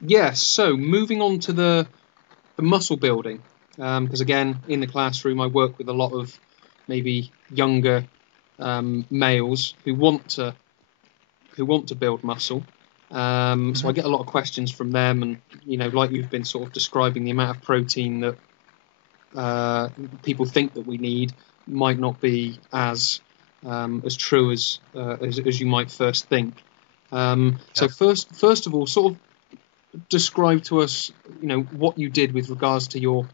Yeah. So moving on to the muscle building, because again, in the classroom, I work with a lot of maybe younger males who want to build muscle. So I get a lot of questions from them, and like you've been sort of describing, the amount of protein that people think that we need might not be as true as you might first think. So first of all, sort of describe to us, what you did with regards to your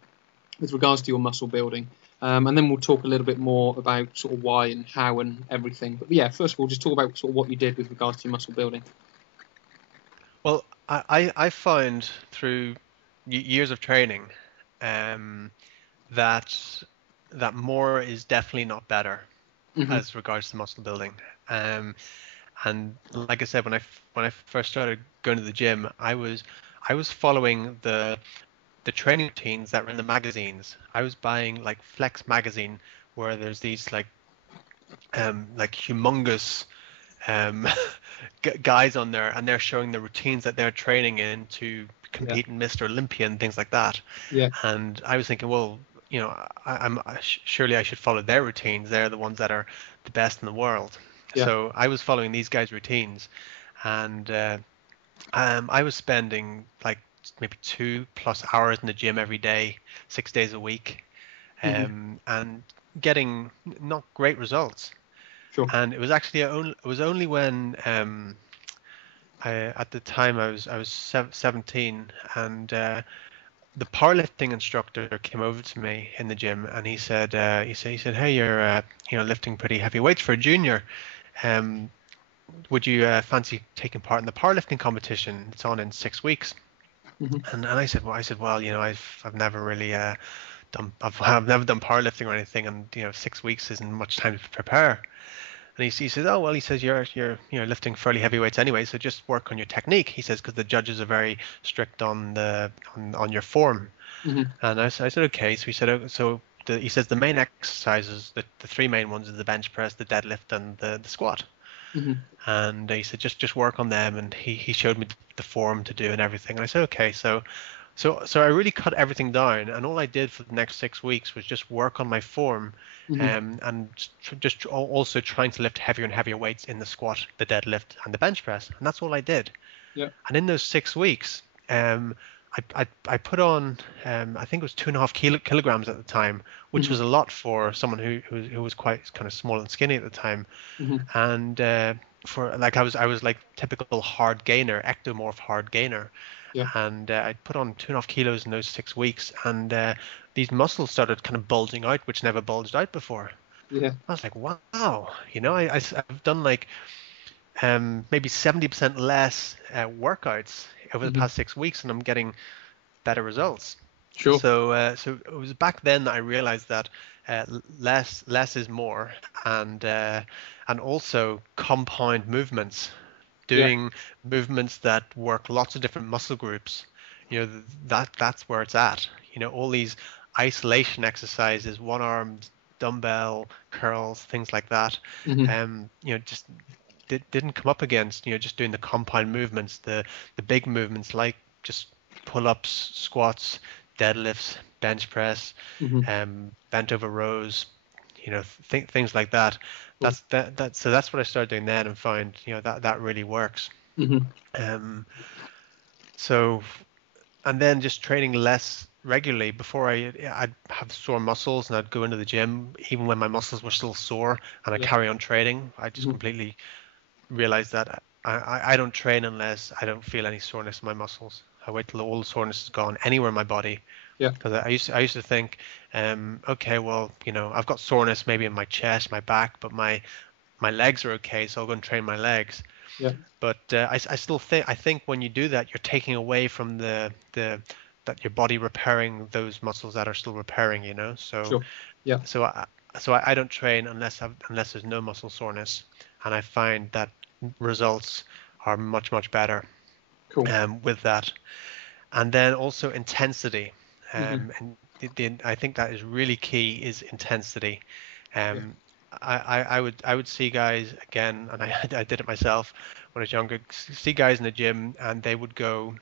muscle building, and then we'll talk a little bit more about sort of why and how and everything. But yeah, first of all, just talk about sort of what you did with regards to your muscle building. Well, I find through years of training that more is definitely not better Hmm. as regards to muscle building. And like I said, when I first started going to the gym, I was following the training routines that were in the magazines. I was buying like Flex magazine, where there's these like humongous um, guys on there, and they're showing the routines that they're training in to Yeah. compete in Mr. Olympia and things like that. Yeah. And I was thinking, well, surely I should follow their routines. They're the ones that are the best in the world. Yeah. So I was following these guys' routines, and I was spending like maybe 2+ hours in the gym every day, 6 days a week, Hmm. and getting not great results. Sure. And it was only when at the time I was 17, and the powerlifting instructor came over to me in the gym, and he said, hey, you're lifting pretty heavy weights for a junior. Um, would you fancy taking part in the powerlifting competition? It's on in 6 weeks. Hmm. And I said, well, I've never really I've never done powerlifting or anything, and 6 weeks isn't much time to prepare. And he says, oh well, he says you're lifting fairly heavy weights anyway, so just work on your technique. He says because the judges are very strict on on your form. Hmm. And I said okay. So he said he says the main exercises, the three main ones, are the bench press, the deadlift, and the squat. Hmm. And he said just work on them, and he showed me the form to do and everything. And I said okay. So I really cut everything down, and all I did for the next 6 weeks was just work on my form, Hmm. and just also trying to lift heavier and heavier weights in the squat, the deadlift, and the bench press, and that's all I did. Yeah. And in those 6 weeks, I put on I think it was 2.5 kilograms at the time, which Hmm. was a lot for someone who was quite kind of small and skinny at the time, Hmm. and for like I was like typical hard gainer, ectomorph hard gainer, Yeah. and I put on 2.5 kilos in those 6 weeks, and these muscles started kind of bulging out, which never bulged out before. Yeah. I was like, wow, I've done like maybe 70% less workouts over the Hmm. past 6 weeks, and I'm getting better results. Sure. So it was back then that I realized that less is more, and also compound movements, Yeah. doing movements that work lots of different muscle groups. That's where it's at. All these isolation exercises, one armed dumbbell curls, things like that. Hmm. Just didn't come up against just doing the compound movements, the big movements like just pull-ups, squats, deadlifts, bench press, Hmm. bent over rows, things like that. Cool. So that's what I started doing then, and found that really works. Hmm. Um, so and then just training less regularly. Before I'd have sore muscles, and I'd go into the gym even when my muscles were still sore, and I Yeah. carry on training. I just Hmm. completely realized that I don't train unless I don't feel any soreness in my muscles. I wait till all the soreness is gone anywhere in my body. Yeah. Because I used to think, okay, well, I've got soreness maybe in my chest, my back, but my legs are okay, so I'll go and train my legs. Yeah. But I still think when you do that, you're taking away from the that your body repairing those muscles that are still repairing, Sure. Yeah. so I, I don't train unless there's no muscle soreness, and I find that results are much better Cool. with that. And then also intensity, Hmm. and I think that is really key is intensity. Yeah. Um, I would see guys again, and I I did it myself when I was younger. See guys in the gym, and they would go